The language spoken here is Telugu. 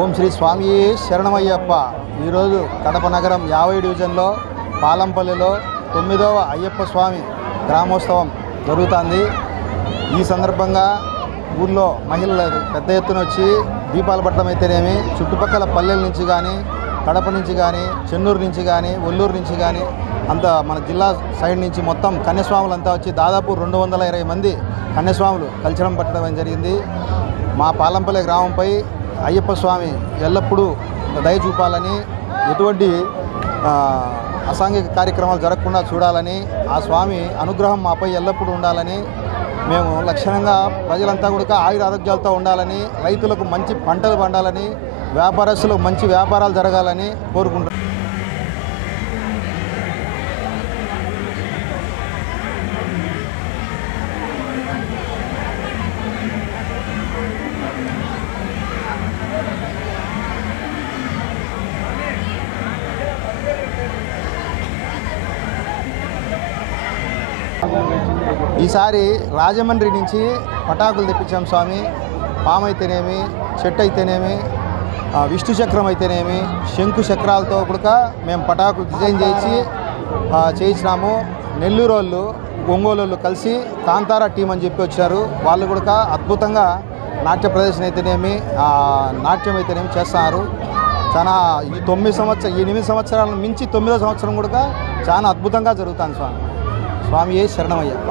ఓం శ్రీ స్వామి శరణమయ్యప్ప. ఈరోజు కడప నగరం 50 డివిజన్లో పాలంపల్లిలో 9వ అయ్యప్ప స్వామి గ్రామోత్సవం జరుగుతుంది. ఈ సందర్భంగా ఊళ్ళో మహిళలు పెద్ద ఎత్తున వచ్చి దీపాలు పట్టడం అయితేనేమి, చుట్టుపక్కల పల్లెల నుంచి కానీ, కడప నుంచి కానీ, చెన్నూరు నుంచి కానీ, ఒల్లూరు నుంచి కానీ, అంత మన జిల్లా సైడ్ నుంచి మొత్తం కన్యస్వాములంతా వచ్చి దాదాపు 220 మంది కన్యస్వాములు కల్చడం పట్టడం జరిగింది. మా పాలంపల్లి గ్రామంపై అయ్యప్ప స్వామి ఎల్లప్పుడూ దయ చూపాలని, ఎటువంటి అసాంఘిక కార్యక్రమాలు జరగకుండా చూడాలని, ఆ స్వామి అనుగ్రహం మాపై ఎల్లప్పుడూ ఉండాలని, మేము లక్షణంగా ప్రజలంతా కూడా ఆయుర ఆరోగ్యాలతో ఉండాలని, రైతులకు మంచి పంటలు పండాలని, వ్యాపారస్తులకు మంచి వ్యాపారాలు జరగాలని కోరుకుంటున్నాం. ఈసారి రాజమండ్రి నుంచి పటాకులు తెప్పించాం స్వామి. పాము అయితేనేమి, చెట్టు అయితేనేమి, విష్ణు చక్రం అయితేనేమి, శంకు చక్రాలతో కూడా మేము పటాకులు డిజైన్ చేయించినాము. నెల్లూరు వాళ్ళు, ఒంగోలు వాళ్ళు కలిసి కాంతారా టీం అని చెప్పి వచ్చారు. వాళ్ళు కూడా అద్భుతంగా నాట్య ప్రదర్శన అయితేనేమి నాట్యం అయితేనేమి చేస్తున్నారు. చాలా ఈ 8 సంవత్సరాలను మించి 9వ సంవత్సరం కూడా చాలా అద్భుతంగా జరుగుతుంది. స్వామి శరణమయ్యప్ప.